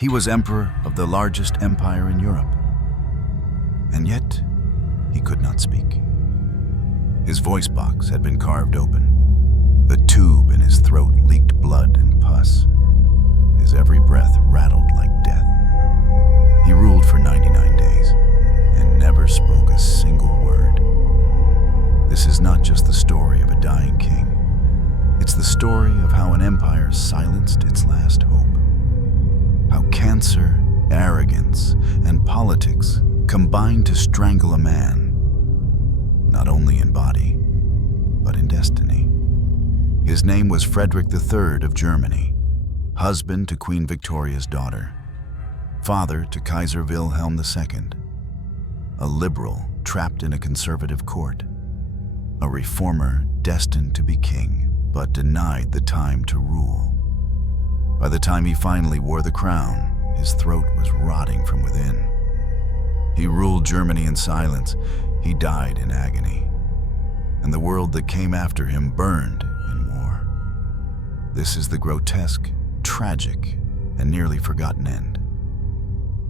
He was emperor of the largest empire in Europe. And yet, he could not speak. His voice box had been carved open. The tube in his throat leaked blood and pus. His every breath rattled like death. He ruled for 99 days and never spoke a single word. This is not just the story of a dying king. It's the story of how an empire silenced its last hope. How cancer, arrogance, and politics combined to strangle a man, not only in body, but in destiny. His name was Frederick III of Germany, husband to Queen Victoria's daughter, father to Kaiser Wilhelm II, a liberal trapped in a conservative court, a reformer destined to be king, but denied the time to rule. By the time he finally wore the crown, his throat was rotting from within. He ruled Germany in silence. He died in agony. And the world that came after him burned in war. This is the grotesque, tragic, and nearly forgotten end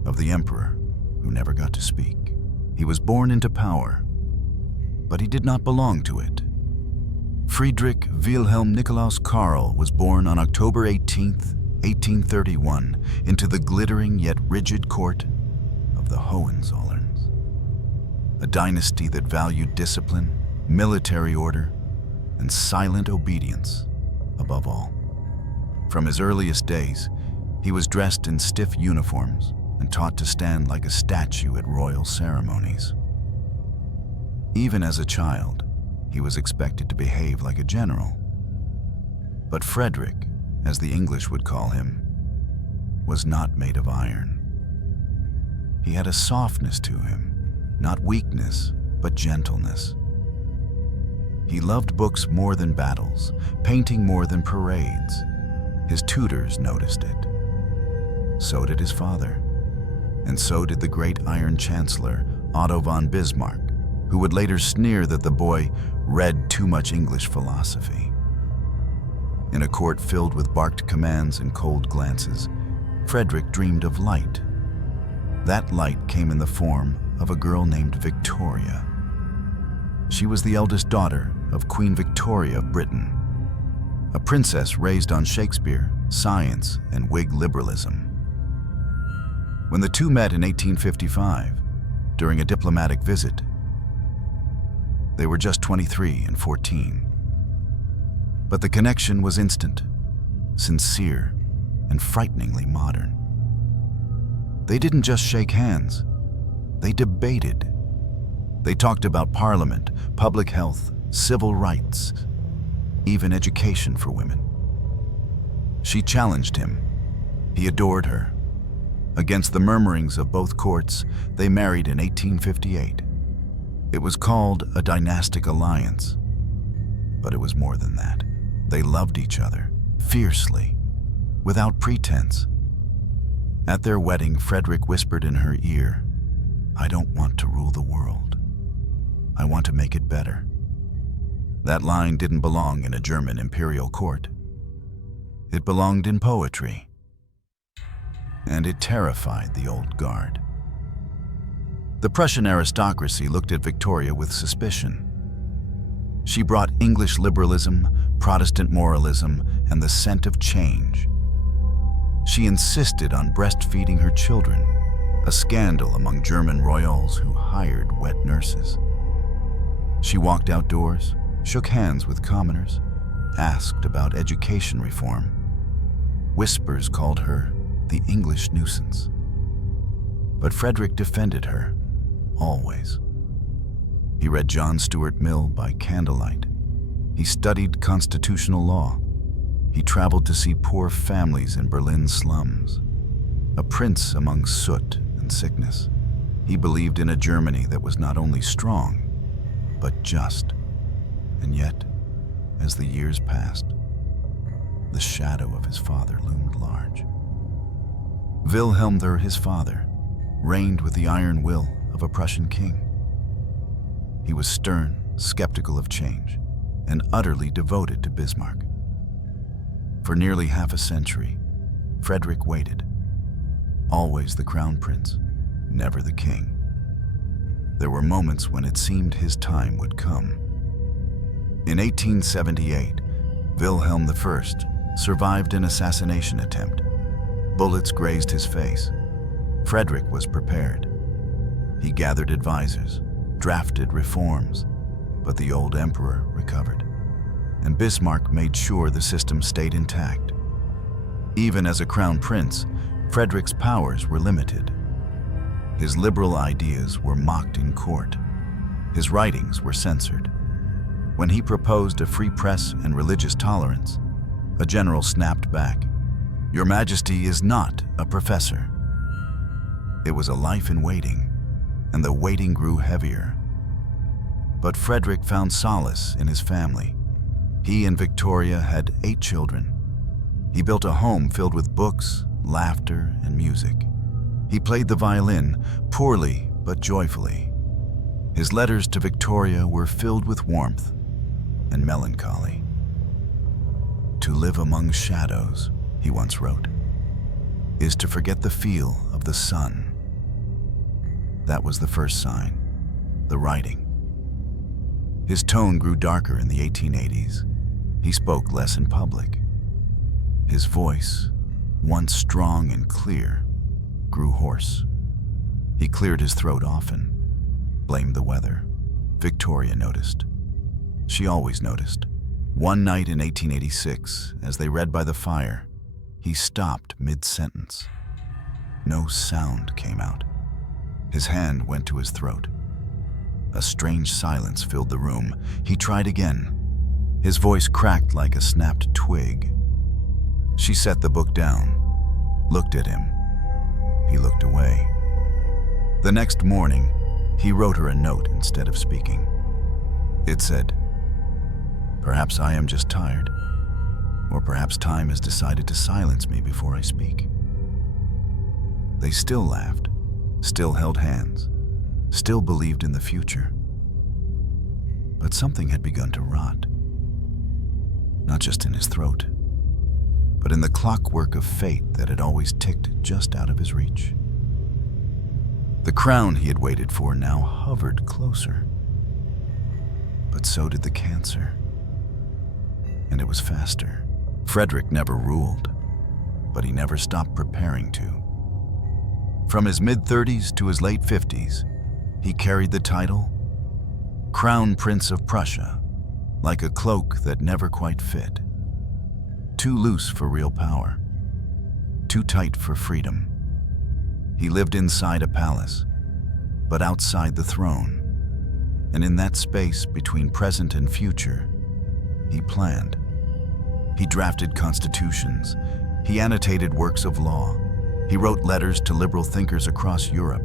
of the emperor who never got to speak. He was born into power, but he did not belong to it. Friedrich Wilhelm Nikolaus Karl was born on October 18th, 1831, into the glittering yet rigid court of the Hohenzollerns, a dynasty that valued discipline, military order, and silent obedience above all. From his earliest days, he was dressed in stiff uniforms and taught to stand like a statue at royal ceremonies. Even as a child, he was expected to behave like a general. But Frederick, as the English would call him, was not made of iron. He had a softness to him, not weakness, but gentleness. He loved books more than battles, painting more than parades. His tutors noticed it. So did his father. And so did the great Iron Chancellor, Otto von Bismarck, who would later sneer that the boy read too much English philosophy. In a court filled with barked commands and cold glances, Frederick dreamed of light. That light came in the form of a girl named Victoria. She was the eldest daughter of Queen Victoria of Britain, a princess raised on Shakespeare, science, and Whig liberalism. When the two met in 1855, during a diplomatic visit, they were just 23 and 14. But the connection was instant, sincere, and frighteningly modern. They didn't just shake hands, they debated. They talked about parliament, public health, civil rights, even education for women. She challenged him. He adored her. Against the murmurings of both courts, they married in 1858. It was called a dynastic alliance, but it was more than that. They loved each other, fiercely, without pretense. At their wedding, Frederick whispered in her ear, "I don't want to rule the world. I want to make it better." That line didn't belong in a German imperial court. It belonged in poetry. And it terrified the old guard. The Prussian aristocracy looked at Victoria with suspicion. She brought English liberalism, Protestant moralism, and the scent of change. She insisted on breastfeeding her children, a scandal among German royals who hired wet nurses. She walked outdoors, shook hands with commoners, asked about education reform. Whispers called her the English nuisance. But Frederick defended her, always. He read John Stuart Mill by candlelight. He studied constitutional law. He traveled to see poor families in Berlin's slums. A prince among soot and sickness. He believed in a Germany that was not only strong, but just. And yet, as the years passed, the shadow of his father loomed large. Wilhelm III, his father, reigned with the iron will of a Prussian king. He was stern, skeptical of change, and utterly devoted to Bismarck. For nearly half a century, Frederick waited. always the crown prince, never the king. There were moments when it seemed his time would come. In 1878, Wilhelm I survived an assassination attempt. Bullets grazed his face. Frederick was prepared. He gathered advisors, drafted reforms, but the old emperor recovered, and Bismarck made sure the system stayed intact. Even as a crown prince, Frederick's powers were limited. His liberal ideas were mocked in court. His writings were censored. When he proposed a free press and religious tolerance, a general snapped back, "Your Majesty is not a professor." It was a life in waiting, and the waiting grew heavier. But Frederick found solace in his family. He and Victoria had 8 children. He built a home filled with books, laughter, and music. He played the violin, poorly but joyfully. His letters to Victoria were filled with warmth and melancholy. "To live among shadows," he once wrote, "is to forget the feel of the sun." That was the first sign, the writing. His tone grew darker in the 1880s. He spoke less in public. His voice, once strong and clear, grew hoarse. He cleared his throat often, blamed the weather. Victoria noticed. She always noticed. One night in 1886, as they read by the fire, he stopped mid-sentence. No sound came out. His hand went to his throat. A strange silence filled the room. He tried again. His voice cracked like a snapped twig. She set the book down, looked at him. He looked away. The next morning, he wrote her a note instead of speaking. It said, "Perhaps I am just tired, or perhaps time has decided to silence me before I speak." They still laughed, still held hands, still believed in the future. But something had begun to rot. Not just in his throat, but in the clockwork of fate that had always ticked just out of his reach. The crown he had waited for now hovered closer. But so did the cancer. And it was faster. Frederick never ruled, but he never stopped preparing to. From his mid-30s to his late 50s, he carried the title Crown Prince of Prussia, like a cloak that never quite fit. Too loose for real power, too tight for freedom. He lived inside a palace, but outside the throne. And in that space between present and future, he planned. He drafted constitutions. He annotated works of law. He wrote letters to liberal thinkers across Europe,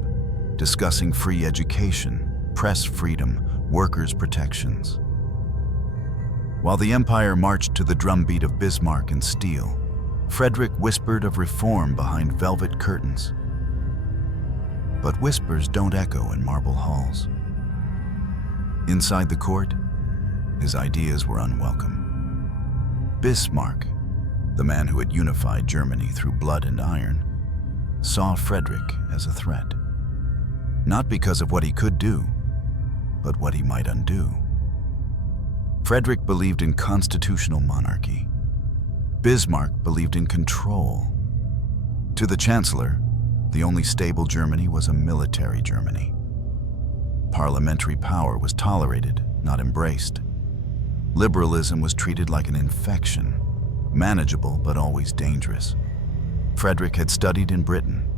discussing free education, press freedom, workers' protections. While the empire marched to the drumbeat of Bismarck and steel, Frederick whispered of reform behind velvet curtains. But whispers don't echo in marble halls. Inside the court, his ideas were unwelcome. Bismarck, the man who had unified Germany through blood and iron, saw Frederick as a threat. Not because of what he could do, but what he might undo. Frederick believed in constitutional monarchy. Bismarck believed in control. To the Chancellor, the only stable Germany was a military Germany. Parliamentary power was tolerated, not embraced. Liberalism was treated like an infection, manageable but always dangerous. Frederick had studied in Britain,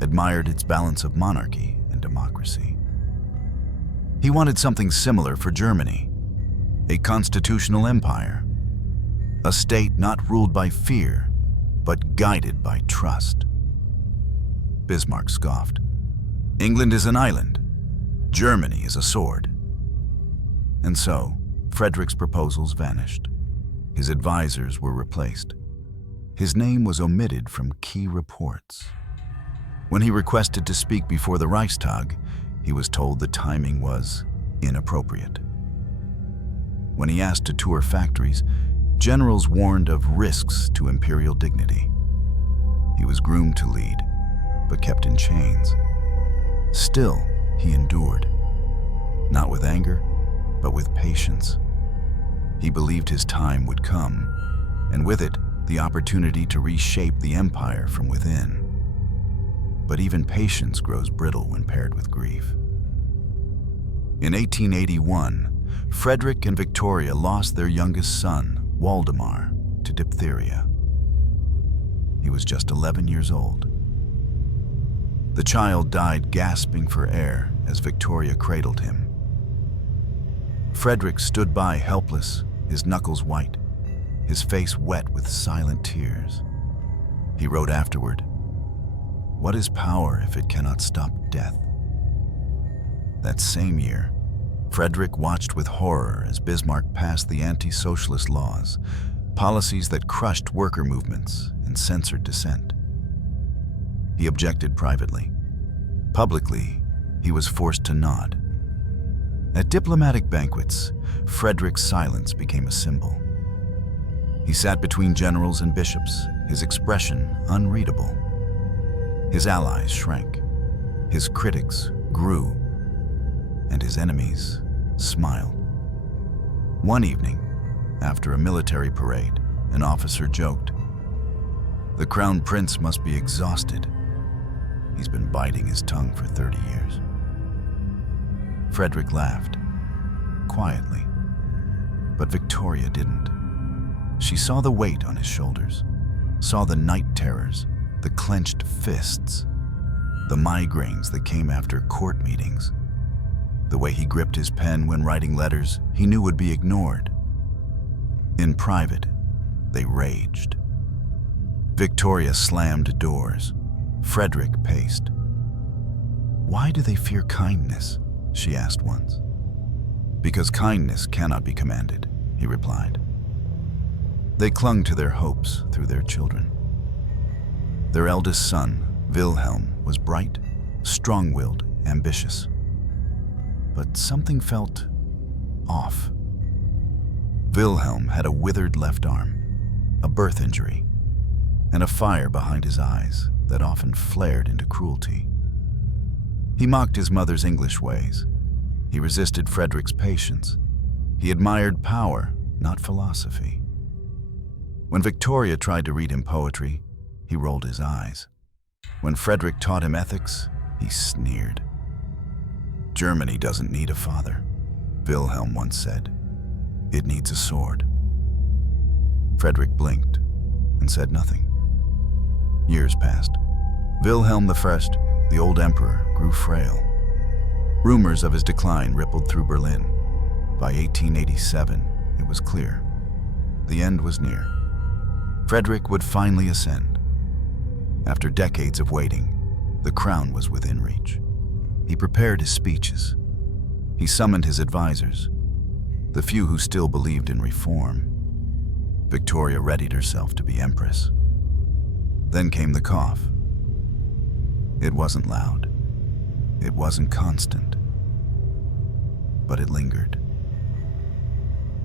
admired its balance of monarchy and democracy. He wanted something similar for Germany, a constitutional empire, a state not ruled by fear, but guided by trust. Bismarck scoffed. England is an island. Germany is a sword. And so, Frederick's proposals vanished. His advisors were replaced. His name was omitted from key reports. When he requested to speak before the Reichstag, he was told the timing was inappropriate. When he asked to tour factories, generals warned of risks to imperial dignity. He was groomed to lead, but kept in chains. Still, he endured, not with anger, but with patience. He believed his time would come, and with it, the opportunity to reshape the empire from within. But even patience grows brittle when paired with grief. In 1881, Frederick and Victoria lost their youngest son, Waldemar, to diphtheria. He was just 11 years old. The child died gasping for air as Victoria cradled him. Frederick stood by helpless, his knuckles white, his face wet with silent tears. He wrote afterward, "What is power if it cannot stop death?" That same year, Frederick watched with horror as Bismarck passed the anti-socialist laws, policies that crushed worker movements and censored dissent. He objected privately. Publicly, he was forced to nod. At diplomatic banquets, Frederick's silence became a symbol. He sat between generals and bishops, his expression unreadable. His allies shrank, his critics grew, and his enemies smiled. One evening, after a military parade, an officer joked, "The Crown Prince must be exhausted. He's been biting his tongue for 30 years. Frederick laughed, quietly, but Victoria didn't. She saw the weight on his shoulders, saw the night terrors, the clenched fists, the migraines that came after court meetings. The way he gripped his pen when writing letters he knew would be ignored. In private, they raged. Victoria slammed doors. Frederick paced. "Why do they fear kindness?" she asked once. "Because kindness cannot be commanded," he replied. They clung to their hopes through their children. Their eldest son, Wilhelm, was bright, strong-willed, ambitious. But something felt off. Wilhelm had a withered left arm, a birth injury, and a fire behind his eyes that often flared into cruelty. He mocked his mother's English ways. He resisted Frederick's patience. He admired power, not philosophy. When Victoria tried to read him poetry, he rolled his eyes. When Frederick taught him ethics, he sneered. "Germany doesn't need a father," Wilhelm once said. "It needs a sword." Frederick blinked and said nothing. Years passed. Wilhelm I, the old emperor, grew frail. Rumors of his decline rippled through Berlin. By 1887, it was clear. The end was near. Frederick would finally ascend. After decades of waiting, the crown was within reach. He prepared his speeches. He summoned his advisors, the few who still believed in reform. Victoria readied herself to be empress. Then came the cough. It wasn't loud. It wasn't constant. But it lingered.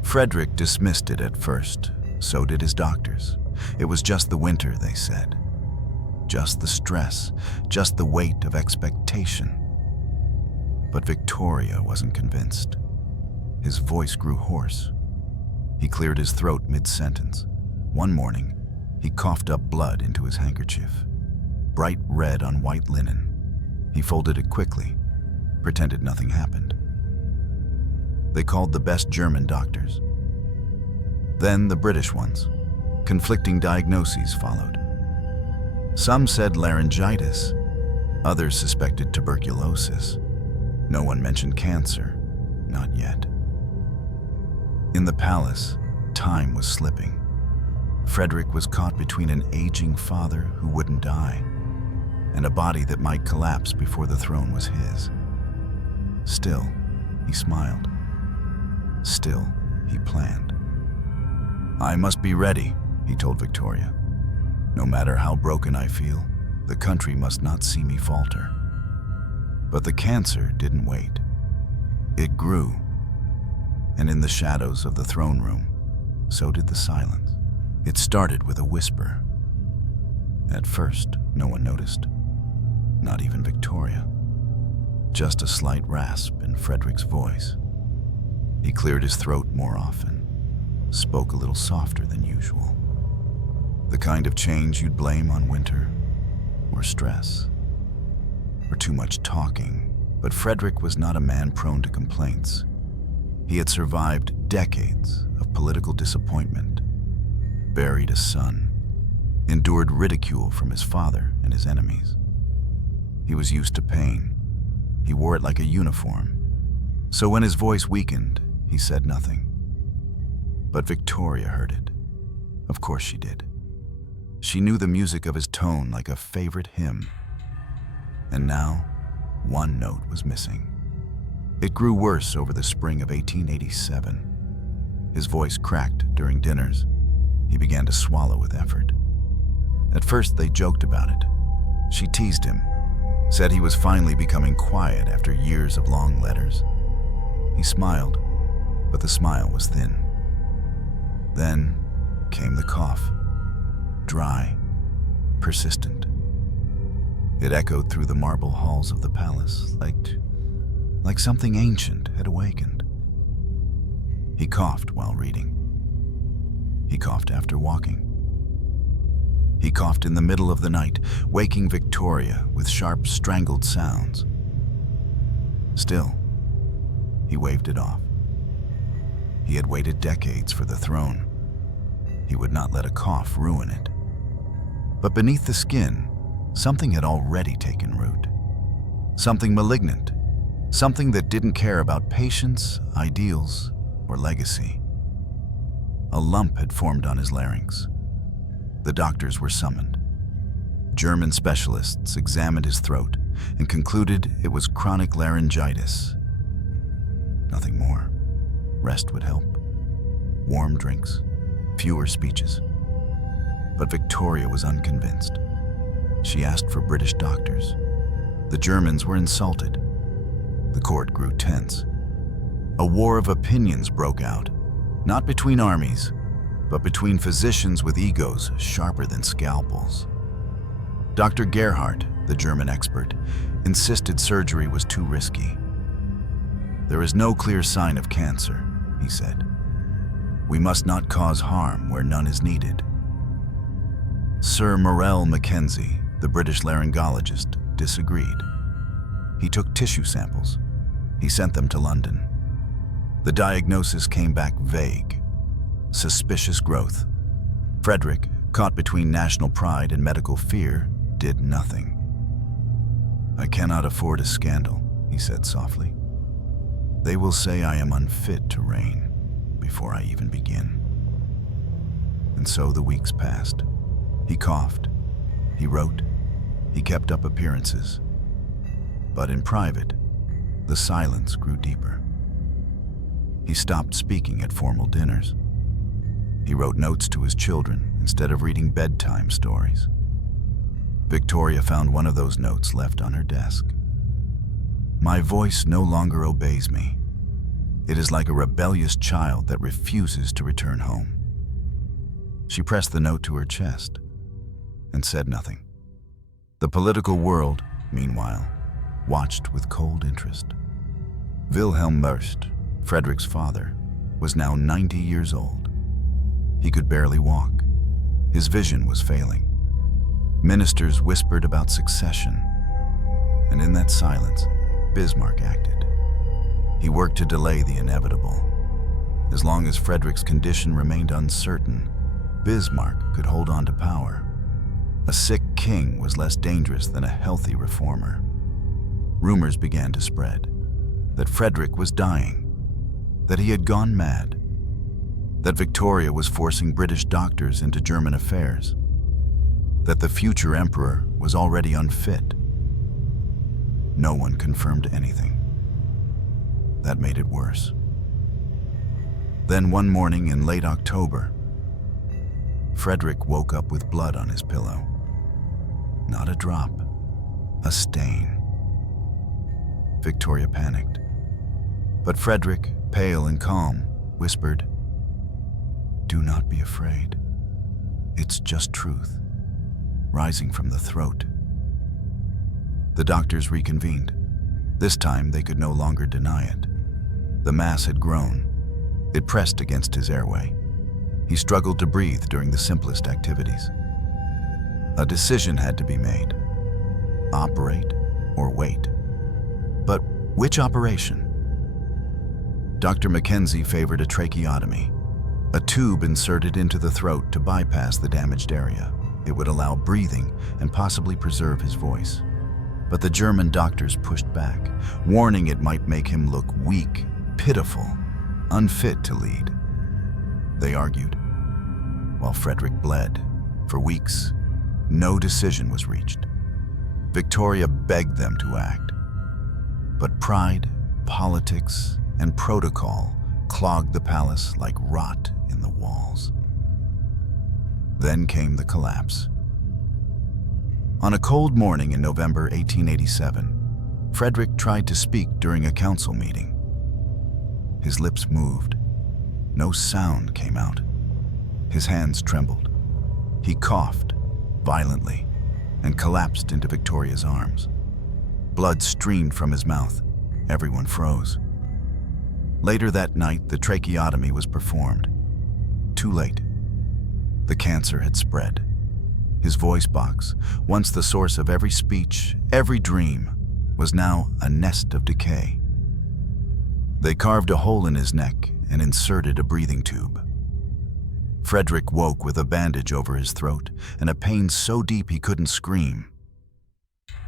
Frederick dismissed it at first. So did his doctors. It was just the winter, they said. Just the stress, just the weight of expectation. But Victoria wasn't convinced. His voice grew hoarse. He cleared his throat mid-sentence. One morning, he coughed up blood into his handkerchief, bright red on white linen. He folded it quickly, pretended nothing happened. They called the best German doctors. Then the British ones. Conflicting diagnoses followed. Some said laryngitis. Others suspected tuberculosis. No one mentioned cancer. Not yet. In the palace, time was slipping. Frederick was caught between an aging father who wouldn't die and a body that might collapse before the throne was his. Still, he smiled. Still, he planned. "I must be ready," he told Victoria. "No matter how broken I feel, the country must not see me falter." But the cancer didn't wait. It grew, and in the shadows of the throne room, so did the silence. It started with a whisper. At first, no one noticed. Not even Victoria. Just a slight rasp in Frederick's voice. He cleared his throat more often, spoke a little softer than usual. The kind of change you'd blame on winter, or stress, or too much talking. But Frederick was not a man prone to complaints. He had survived decades of political disappointment, buried a son, endured ridicule from his father and his enemies. He was used to pain. He wore it like a uniform. So when his voice weakened, he said nothing. But Victoria heard it. Of course she did. She knew the music of his tone like a favorite hymn. And now, one note was missing. It grew worse over the spring of 1887. His voice cracked during dinners. He began to swallow with effort. At first, they joked about it. She teased him, said he was finally becoming quiet after years of long letters. He smiled, but the smile was thin. Then came the cough, dry, persistent. It echoed through the marble halls of the palace like something ancient had awakened. He coughed while reading. He coughed after walking. He coughed in the middle of the night, waking Victoria with sharp, strangled sounds. Still, he waved it off. He had waited decades for the throne. He would not let a cough ruin it. But beneath the skin, something had already taken root. Something malignant. Something that didn't care about patience, ideals, or legacy. A lump had formed on his larynx. The doctors were summoned. German specialists examined his throat and concluded it was chronic laryngitis. Nothing more. Rest would help. Warm drinks, fewer speeches. But Victoria was unconvinced. She asked for British doctors. The Germans were insulted. The court grew tense. A war of opinions broke out, not between armies, but between physicians with egos sharper than scalpels. Dr. Gerhardt, the German expert, insisted surgery was too risky. There is no clear sign of cancer, he said. We must not cause harm where none is needed. Sir Morrell Mackenzie, the British laryngologist, disagreed. He took tissue samples. He sent them to London. The diagnosis came back vague. Suspicious growth. Frederick, caught between national pride and medical fear, did nothing. I cannot afford a scandal, he said softly. They will say I am unfit to reign before I even begin. And so the weeks passed. He coughed. He wrote. He kept up appearances. But in private, the silence grew deeper. He stopped speaking at formal dinners. He wrote notes to his children instead of reading bedtime stories. Victoria found one of those notes left on her desk. My voice no longer obeys me. It is like a rebellious child that refuses to return home. She pressed the note to her chest and said nothing. The political world, meanwhile, watched with cold interest. Wilhelm Murst, Frederick's father, was now 90 years old. He could barely walk. His vision was failing. Ministers whispered about succession, and in that silence, Bismarck acted. He worked to delay the inevitable. As long as Frederick's condition remained uncertain, Bismarck could hold on to power. A sick king was less dangerous than a healthy reformer. Rumors began to spread that Frederick was dying, that he had gone mad, that Victoria was forcing British doctors into German affairs, that the future emperor was already unfit. No one confirmed anything. That made it worse. Then one morning in late October, Frederick woke up with blood on his pillow. Not a drop, a stain. Victoria panicked. But Frederick, pale and calm, whispered, "Do not be afraid. It's just truth, rising from the throat." The doctors reconvened. This time they could no longer deny it. The mass had grown. It pressed against his airway. He struggled to breathe during the simplest activities. A decision had to be made. Operate or wait. But which operation? Dr. Mackenzie favored a tracheotomy, a tube inserted into the throat to bypass the damaged area. It would allow breathing and possibly preserve his voice. But the German doctors pushed back, warning it might make him look weak, pitiful, unfit to lead. They argued, while Frederick bled. For weeks, no decision was reached. Victoria begged them to act. But pride, politics, and protocol clogged the palace like rot in the walls. Then came the collapse. On a cold morning in November 1887, Frederick tried to speak during a council meeting. His lips moved. No sound came out. His hands trembled. He coughed violently and collapsed into Victoria's arms. Blood streamed from his mouth. Everyone froze. Later that night, the tracheotomy was performed. Too late. The cancer had spread. His voice box, once the source of every speech, every dream, was now a nest of decay. They carved a hole in his neck and inserted a breathing tube. Frederick woke with a bandage over his throat and a pain so deep he couldn't scream.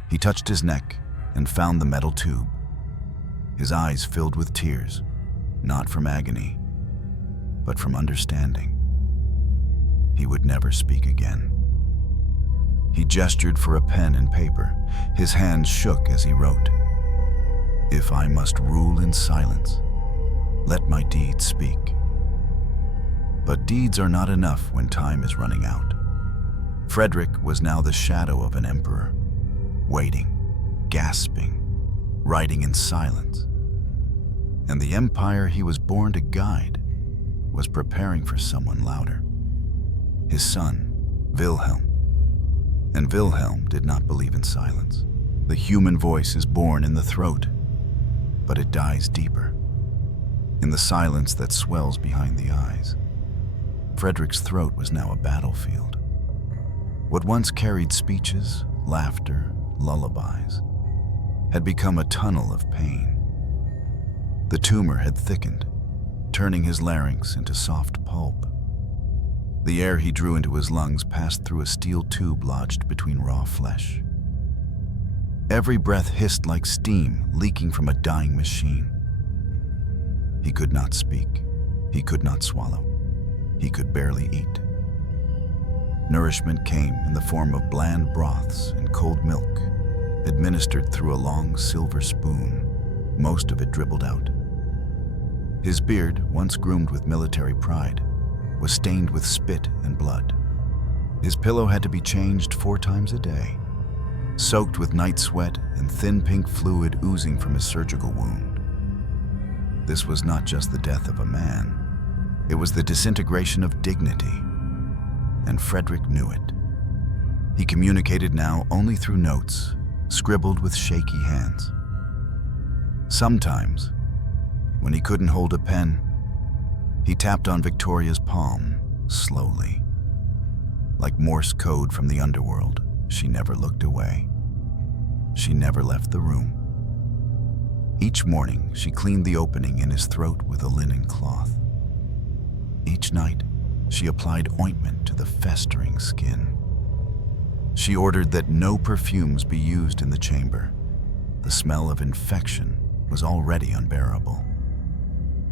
He touched his neck and found the metal tube. His eyes filled with tears, not from agony, but from understanding. He would never speak again. He gestured for a pen and paper. His hands shook as he wrote, "If I must rule in silence, let my deeds speak." But deeds are not enough when time is running out. Frederick was now the shadow of an emperor, waiting, gasping, writing in silence. And the empire he was born to guide was preparing for someone louder. His son, Wilhelm. And Wilhelm did not believe in silence. The human voice is born in the throat, but it dies deeper, in the silence that swells behind the eyes. Frederick's throat was now a battlefield. What once carried speeches, laughter, lullabies, had become a tunnel of pain. The tumor had thickened, turning his larynx into soft pulp. The air he drew into his lungs passed through a steel tube lodged between raw flesh. Every breath hissed like steam leaking from a dying machine. He could not speak. He could not swallow. He could barely eat. Nourishment came in the form of bland broths and cold milk, administered through a long silver spoon. Most of it dribbled out. His beard, once groomed with military pride, was stained with spit and blood. His pillow had to be changed 4 times a day, soaked with night sweat and thin pink fluid oozing from his surgical wound. This was not just the death of a man. It was the disintegration of dignity, and Frederick knew it. He communicated now only through notes, scribbled with shaky hands. Sometimes, when he couldn't hold a pen, he tapped on Victoria's palm, slowly. Like Morse code from the underworld, she never looked away. She never left the room. Each morning, she cleaned the opening in his throat with a linen cloth. Each night, she applied ointment to the festering skin. She ordered that no perfumes be used in the chamber. The smell of infection was already unbearable.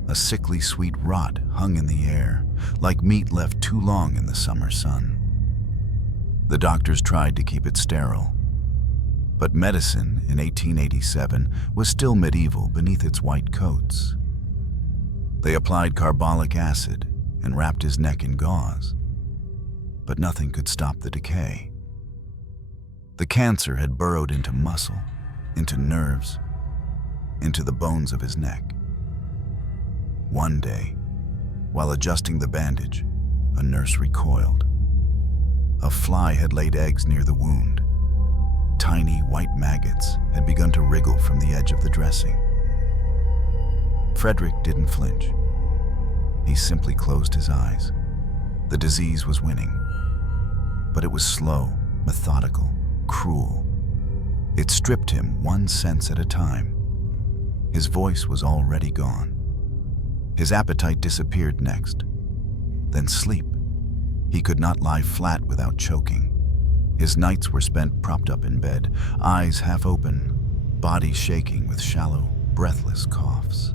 A sickly sweet rot hung in the air, like meat left too long in the summer sun. The doctors tried to keep it sterile, but medicine in 1887 was still medieval beneath its white coats. They applied carbolic acid and wrapped his neck in gauze, but nothing could stop the decay. The cancer had burrowed into muscle, into nerves, into the bones of his neck. One day, while adjusting the bandage, a nurse recoiled. A fly had laid eggs near the wound, tiny white maggots had begun to wriggle from the edge of the dressing. Frederick didn't flinch. He simply closed his eyes. The disease was winning. But it was slow, methodical, cruel. It stripped him one sense at a time. His voice was already gone. His appetite disappeared next. Then sleep. He could not lie flat without choking. His nights were spent propped up in bed, eyes half open, body shaking with shallow, breathless coughs.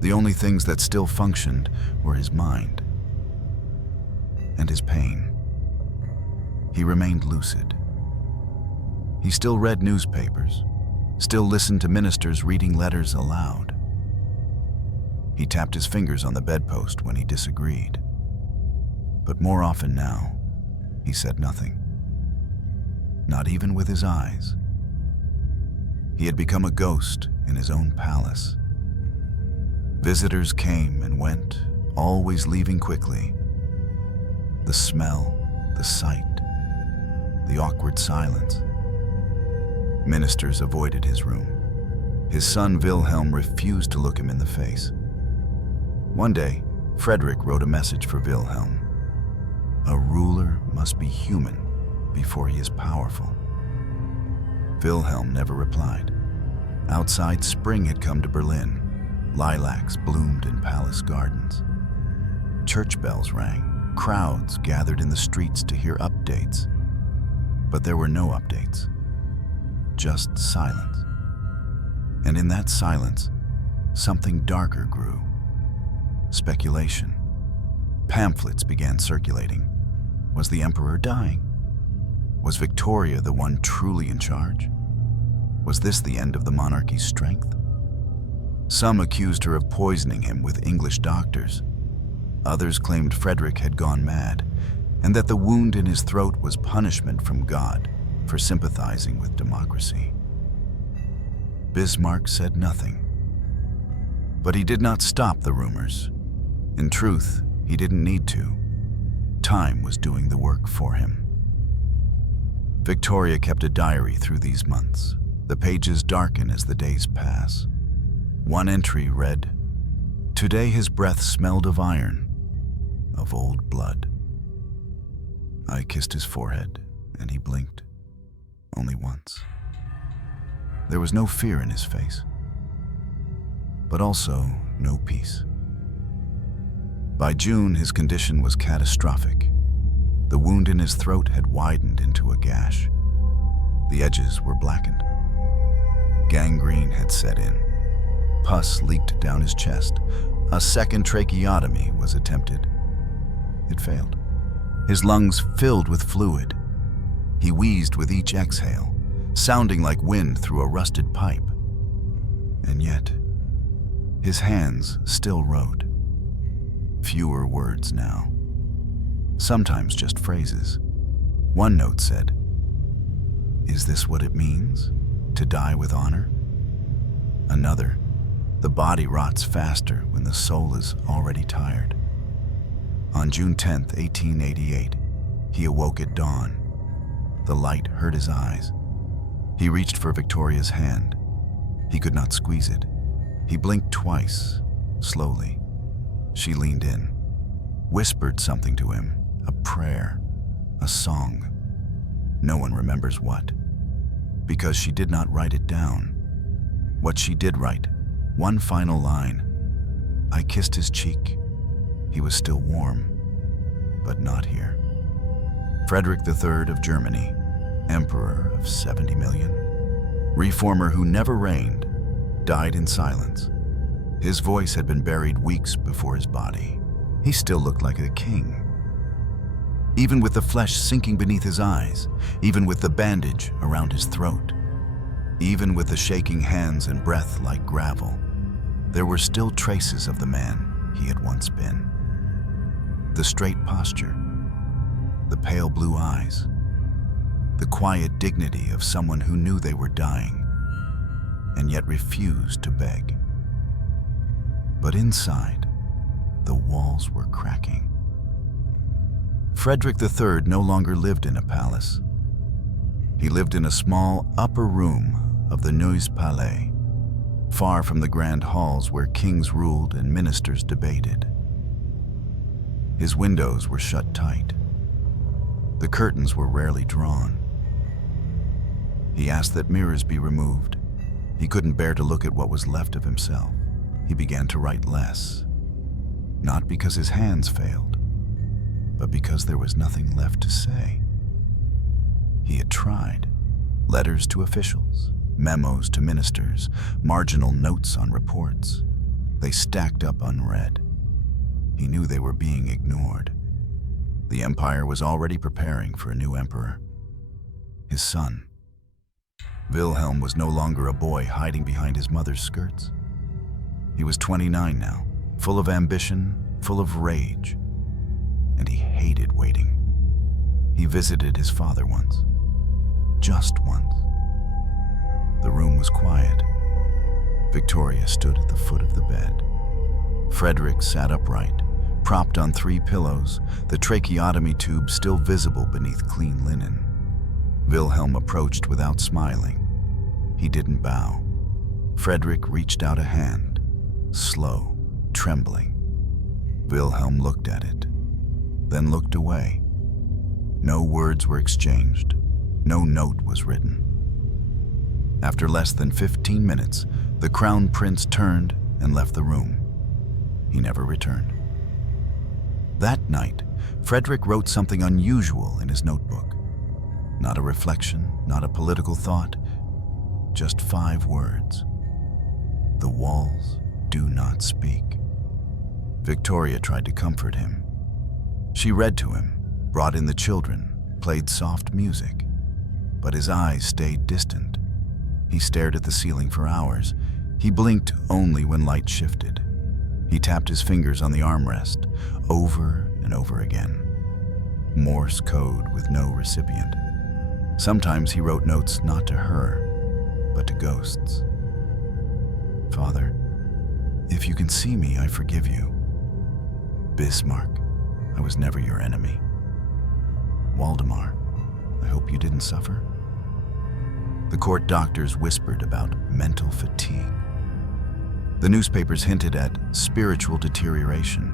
The only things that still functioned were his mind and his pain. He remained lucid. He still read newspapers, still listened to ministers reading letters aloud. He tapped his fingers on the bedpost when he disagreed. But more often now, he said nothing. Not even with his eyes. He had become a ghost in his own palace. Visitors came and went, always leaving quickly. The smell, the sight, the awkward silence. Ministers avoided his room. His son Wilhelm refused to look him in the face. One day, Frederick wrote a message for Wilhelm. A ruler must be human before he is powerful. Wilhelm never replied. Outside, spring had come to Berlin. Lilacs bloomed in palace gardens. Church bells rang. Crowds gathered in the streets to hear updates. But there were no updates. Just silence. And in that silence, something darker grew. Speculation. Pamphlets began circulating. Was the emperor dying? Was Victoria the one truly in charge? Was this the end of the monarchy's strength? Some accused her of poisoning him with English doctors. Others claimed Frederick had gone mad, and that the wound in his throat was punishment from God for sympathizing with democracy. Bismarck said nothing. But he did not stop the rumors. In truth, he didn't need to. Time was doing the work for him. Victoria kept a diary through these months. The pages darken as the days pass. One entry read, "Today his breath smelled of iron, of old blood." I kissed his forehead, and he blinked. Only once. There was no fear in his face, but also no peace. By June, his condition was catastrophic. The wound in his throat had widened into a gash. The edges were blackened. Gangrene had set in. Pus leaked down his chest. A second tracheotomy was attempted. It failed. His lungs filled with fluid. He wheezed with each exhale, sounding like wind through a rusted pipe. And yet, his hands still wrote. Fewer words now. Sometimes just phrases. One note said, "Is this what it means, to die with honor?" Another, "The body rots faster when the soul is already tired." On June 10th, 1888, he awoke at dawn. The light hurt his eyes. He reached for Victoria's hand. He could not squeeze it. He blinked twice, slowly. She leaned in, whispered something to him, a prayer, a song. No one remembers what, because she did not write it down. What she did write, one final line. I kissed his cheek. He was still warm, but not here. Frederick III of Germany, Emperor of 70 million, reformer who never reigned, died in silence. His voice had been buried weeks before his body. He still looked like a king. Even with the flesh sinking beneath his eyes, even with the bandage around his throat, even with the shaking hands and breath like gravel, there were still traces of the man he had once been. The straight posture, the pale blue eyes, the quiet dignity of someone who knew they were dying and yet refused to beg. But inside, the walls were cracking. Frederick III no longer lived in a palace. He lived in a small upper room of the Neues Palais, far from the grand halls where kings ruled and ministers debated. His windows were shut tight. The curtains were rarely drawn. He asked that mirrors be removed. He couldn't bear to look at what was left of himself. He began to write less, not because his hands failed, but because there was nothing left to say. He had tried. Letters to officials, memos to ministers, marginal notes on reports. They stacked up unread. He knew they were being ignored. The empire was already preparing for a new emperor. His son. Wilhelm was no longer a boy hiding behind his mother's skirts. He was 29 now, full of ambition, full of rage, and he hated waiting. He visited his father once. Just once. The room was quiet. Victoria stood at the foot of the bed. Frederick sat upright, propped on 3 pillows, the tracheotomy tube still visible beneath clean linen. Wilhelm approached without smiling. He didn't bow. Frederick reached out a hand, slow, trembling. Wilhelm looked at it, then looked away. No words were exchanged. No note was written. After less than 15 minutes, the crown prince turned and left the room. He never returned. That night, Frederick wrote something unusual in his notebook. Not a reflection, not a political thought, just 5 words. The walls do not speak. Victoria tried to comfort him. She read to him, brought in the children, played soft music. But his eyes stayed distant. He stared at the ceiling for hours. He blinked only when light shifted. He tapped his fingers on the armrest, over and over again. Morse code with no recipient. Sometimes he wrote notes not to her, but to ghosts. Father, if you can see me, I forgive you. Bismarck, I was never your enemy. Waldemar, I hope you didn't suffer. The court doctors whispered about mental fatigue. The newspapers hinted at spiritual deterioration.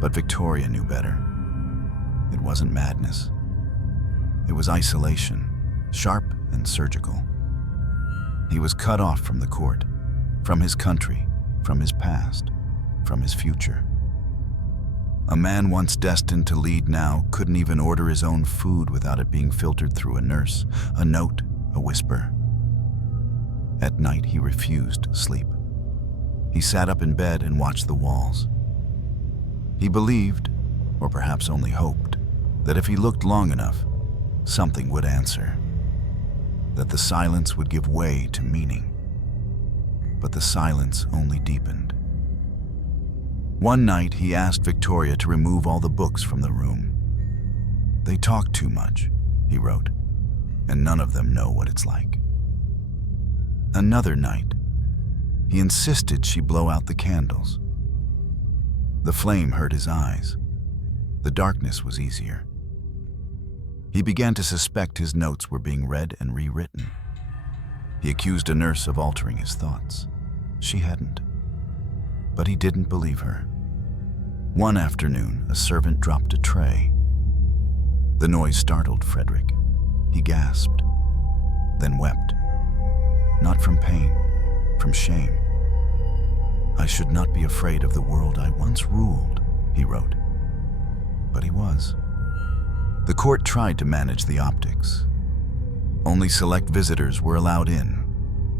But Victoria knew better. It wasn't madness. It was isolation, sharp and surgical. He was cut off from the court, from his country, from his past, from his future. A man once destined to lead now couldn't even order his own food without it being filtered through a nurse, a note, a whisper. At night, he refused sleep. He sat up in bed and watched the walls. He believed, or perhaps only hoped, that if he looked long enough, something would answer. That the silence would give way to meaning. But the silence only deepened. One night, he asked Victoria to remove all the books from the room. They talk too much, he wrote, and none of them know what it's like. Another night, he insisted she blow out the candles. The flame hurt his eyes. The darkness was easier. He began to suspect his notes were being read and rewritten. He accused a nurse of altering his thoughts. She hadn't. But he didn't believe her. One afternoon, a servant dropped a tray. The noise startled Frederick. He gasped, then wept. Not from pain, from shame. I should not be afraid of the world I once ruled, he wrote. But he was. The court tried to manage the optics. Only select visitors were allowed in.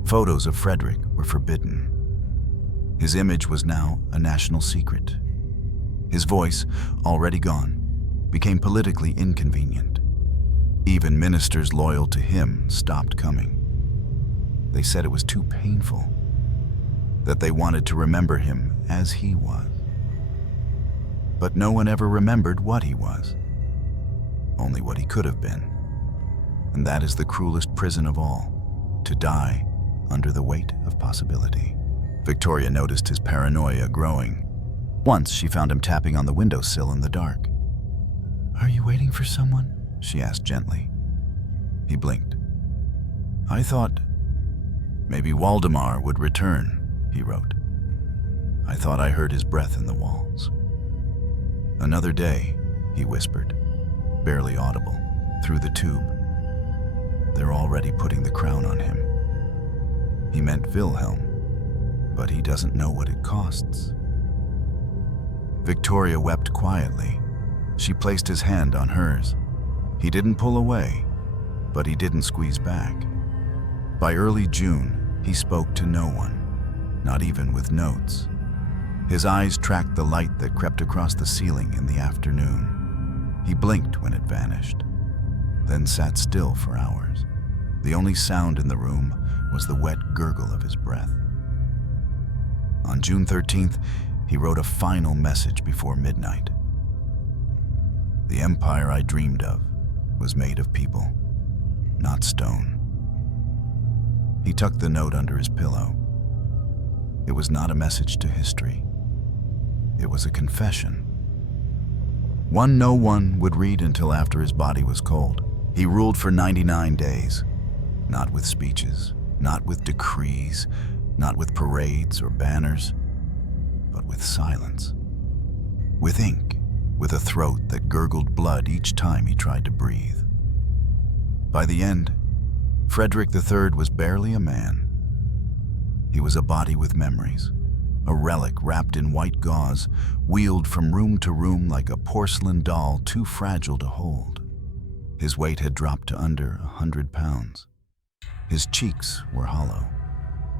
Photos of Frederick were forbidden. His image was now a national secret. His voice, already gone, became politically inconvenient. Even ministers loyal to him stopped coming. They said it was too painful, that they wanted to remember him as he was. But no one ever remembered what he was, only what he could have been. And that is the cruelest prison of all, to die under the weight of possibility. Victoria noticed his paranoia growing. Once she found him tapping on the windowsill in the dark. "Are you waiting for someone?" she asked gently. He blinked. "I thought Maybe Waldemar would return, he wrote. I thought I heard his breath in the walls. Another day, he whispered, barely audible, through the tube. They're already putting the crown on him. He meant Wilhelm, but he doesn't know what it costs. Victoria wept quietly. She placed his hand on hers. He didn't pull away, but he didn't squeeze back. By early June, he spoke to no one, not even with notes. His eyes tracked the light that crept across the ceiling in the afternoon. He blinked when it vanished, then sat still for hours. The only sound in the room was the wet gurgle of his breath. On June 13th, he wrote a final message before midnight. The empire I dreamed of was made of people, not stone. He tucked the note under his pillow. It was not a message to history. It was a confession. One no one would read until after his body was cold. He ruled for 99 days, not with speeches, not with decrees, not with parades or banners, but with silence. With ink, with a throat that gurgled blood each time he tried to breathe. By the end, Frederick III was barely a man. He was a body with memories, a relic wrapped in white gauze, wheeled from room to room like a porcelain doll too fragile to hold. His weight had dropped to under 100 pounds. His cheeks were hollow.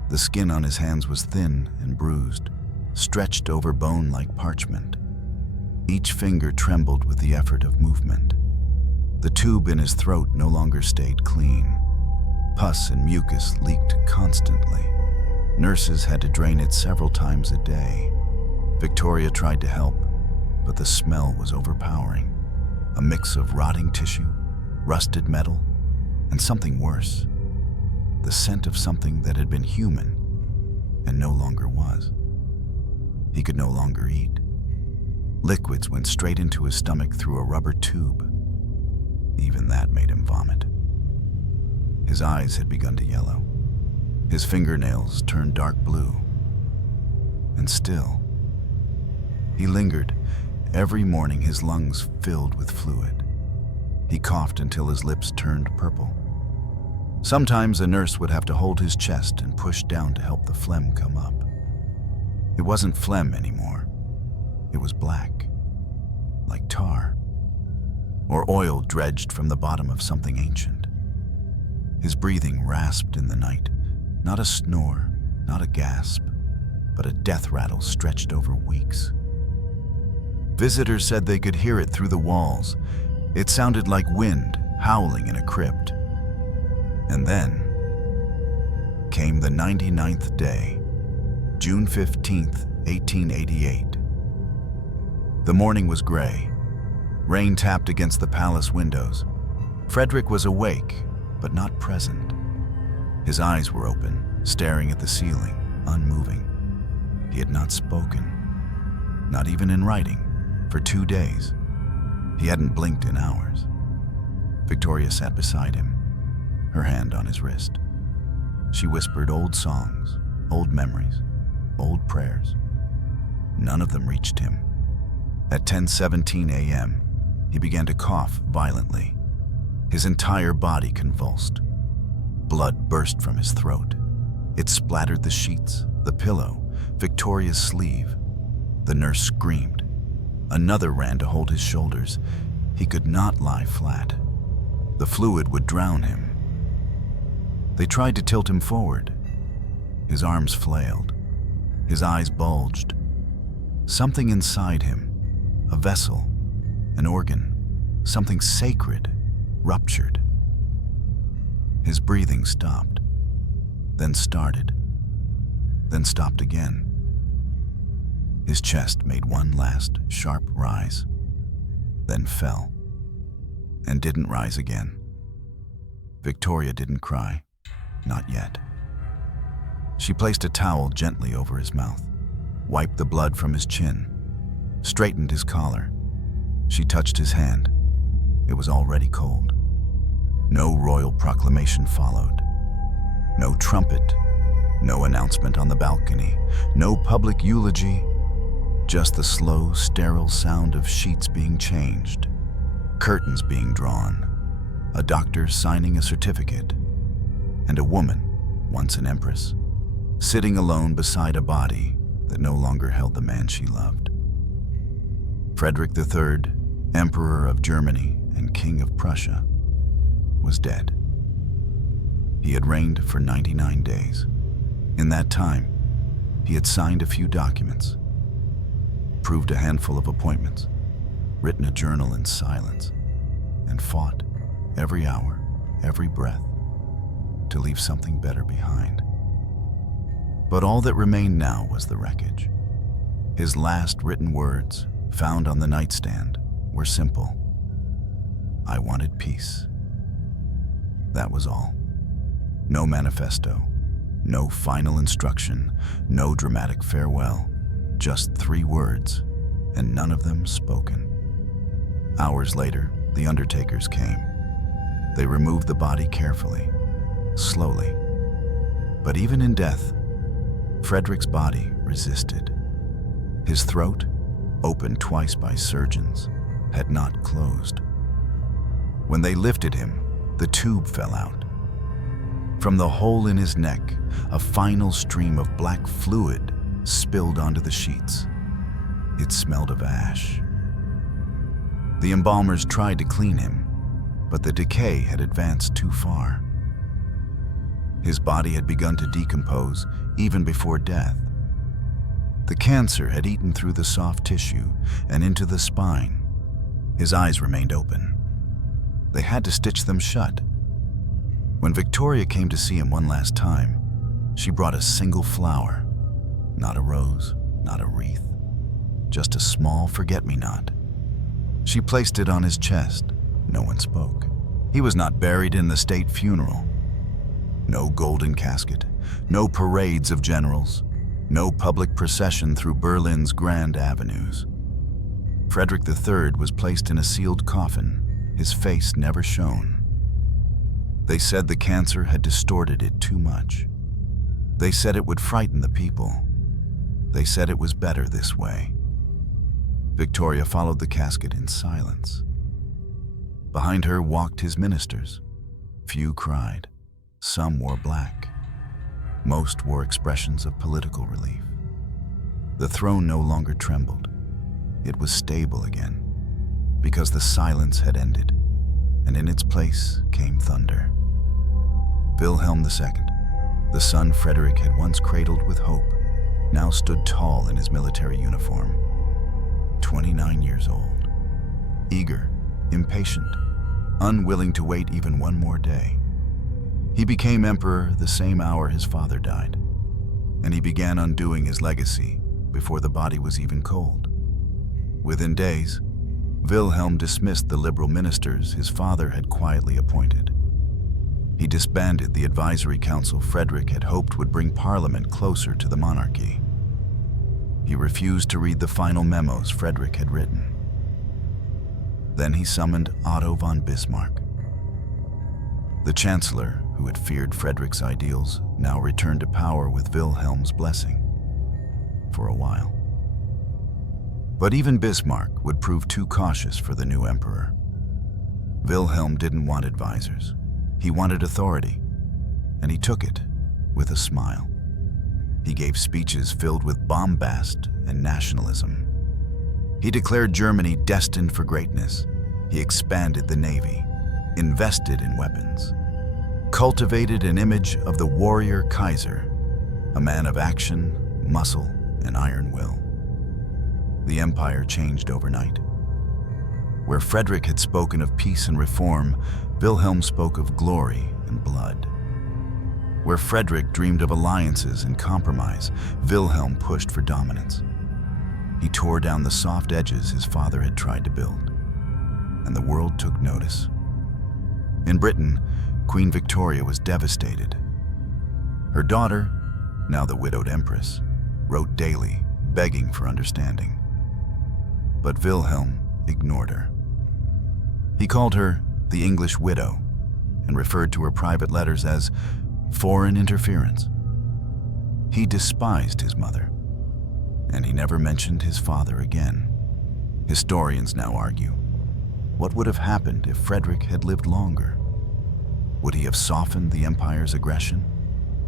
The skin on his hands was thin and bruised, stretched over bone like parchment. Each finger trembled with the effort of movement. The tube in his throat no longer stayed clean. Pus and mucus leaked constantly. Nurses had to drain it several times a day. Victoria tried to help, but the smell was overpowering. A mix of rotting tissue, rusted metal, and something worse. The scent of something that had been human and no longer was. He could no longer eat. Liquids went straight into his stomach through a rubber tube. Even that made him vomit. His eyes had begun to yellow. His fingernails turned dark blue. And still, he lingered, every morning his lungs filled with fluid. He coughed until his lips turned purple. Sometimes a nurse would have to hold his chest and push down to help the phlegm come up. It wasn't phlegm anymore. It was black, like tar, or oil dredged from the bottom of something ancient. His breathing rasped in the night, not a snore, not a gasp, but a death rattle stretched over weeks. Visitors said they could hear it through the walls. It sounded like wind howling in a crypt. And then came the 99th day, June 15th, 1888. The morning was gray. Rain tapped against the palace windows. Frederick was awake, but not present. His eyes were open, staring at the ceiling, unmoving. He had not spoken, not even in writing, for 2 days. He hadn't blinked in hours. Victoria sat beside him, her hand on his wrist. She whispered old songs, old memories, old prayers. None of them reached him. At 10:17 a.m., he began to cough violently. His entire body convulsed. Blood burst from his throat. It splattered the sheets, the pillow, Victoria's sleeve. The nurse screamed. Another ran to hold his shoulders. He could not lie flat. The fluid would drown him. They tried to tilt him forward. His arms flailed. His eyes bulged. Something inside him, a vessel, an organ, something sacred, ruptured. His breathing stopped, then started, then stopped again. His chest made one last sharp rise, then fell, and didn't rise again. Victoria didn't cry, not yet. She placed a towel gently over his mouth, wiped the blood from his chin, straightened his collar. She touched his hand. It was already cold. No royal proclamation followed. No trumpet, No announcement on the balcony, no public eulogy, just the slow, sterile sound of sheets being changed, curtains being drawn, a doctor signing a certificate, and a woman, once an empress, sitting alone beside a body that no longer held the man she loved. Frederick III, Emperor of Germany and King of Prussia, was dead. He had reigned for 99 days. In that time, he had signed a few documents, proved a handful of appointments, written a journal in silence, and fought every hour, every breath, to leave something better behind. But all that remained now was the wreckage. His last written words, found on the nightstand, were simple. I wanted peace. That was all. No manifesto, no final instruction, no dramatic farewell, just 3 words, and none of them spoken. Hours later, the undertakers came. They removed the body carefully, slowly. But even in death, Frederick's body resisted. His throat, opened twice by surgeons, had not closed. When they lifted him, the tube fell out. From the hole in his neck, a final stream of black fluid spilled onto the sheets. It smelled of ash. The embalmers tried to clean him, but the decay had advanced too far. His body had begun to decompose even before death. The cancer had eaten through the soft tissue and into the spine. His eyes remained open. They had to stitch them shut. When Victoria came to see him one last time, she brought a single flower. Not a rose, not a wreath, just a small forget-me-not. She placed it on his chest. No one spoke. He was not buried in the state funeral. No golden casket, no parades of generals, no public procession through Berlin's grand avenues. Frederick III was placed in a sealed coffin, his face never shown. They said the cancer had distorted it too much. They said it would frighten the people. They said it was better this way. Victoria followed the casket in silence. Behind her walked his ministers. Few cried. Some wore black. Most wore expressions of political relief. The throne no longer trembled. It was stable again, because the silence had ended, and in its place came thunder. Wilhelm II, the son Frederick had once cradled with hope, now stood tall in his military uniform. 29 years old, eager, impatient, unwilling to wait even one more day. He became emperor the same hour his father died, and he began undoing his legacy before the body was even cold. Within days, Wilhelm dismissed the liberal ministers his father had quietly appointed. He disbanded the advisory council Frederick had hoped would bring Parliament closer to the monarchy. He refused to read the final memos Frederick had written. Then he summoned Otto von Bismarck. The chancellor, who had feared Frederick's ideals, now returned to power with Wilhelm's blessing. For a while. But even Bismarck would prove too cautious for the new emperor. Wilhelm didn't want advisors. He wanted authority, and he took it with a smile. He gave speeches filled with bombast and nationalism. He declared Germany destined for greatness. He expanded the navy, invested in weapons, cultivated an image of the warrior Kaiser, a man of action, muscle, and iron will. The empire changed overnight. Where Frederick had spoken of peace and reform, Wilhelm spoke of glory and blood. Where Frederick dreamed of alliances and compromise, Wilhelm pushed for dominance. He tore down the soft edges his father had tried to build, and the world took notice. In Britain, Queen Victoria was devastated. Her daughter, now the widowed empress, wrote daily, begging for understanding. But Wilhelm ignored her. He called her the English widow and referred to her private letters as foreign interference. he despised his mother, and he never mentioned his father again. Historians now argue, what would have happened if Frederick had lived longer? Would he have softened the empire's aggression?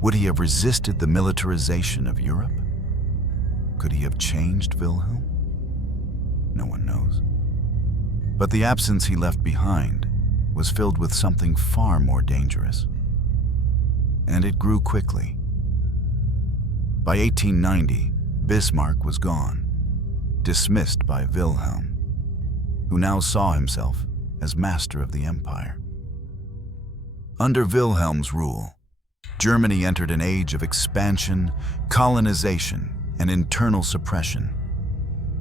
Would he have resisted the militarization of Europe? Could he have changed Wilhelm? No one knows. But the absence he left behind was filled with something far more dangerous. And it grew quickly. By 1890, Bismarck was gone, dismissed by Wilhelm, who now saw himself as master of the empire. Under Wilhelm's rule, Germany entered an age of expansion, colonization, and internal suppression.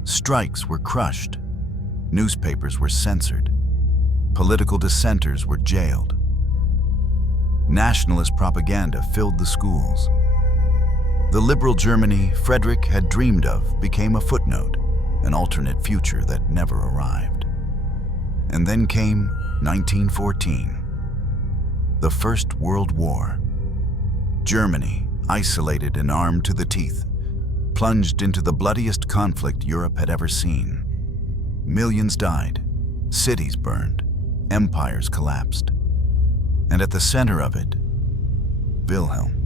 Strikes were crushed, newspapers were censored, political dissenters were jailed. Nationalist propaganda filled the schools. The liberal Germany Frederick had dreamed of became a footnote, an alternate future that never arrived. And then came 1914, the First World War. Germany, isolated and armed to the teeth, plunged into the bloodiest conflict Europe had ever seen. Millions died, cities burned, empires collapsed. And at the center of it, Wilhelm.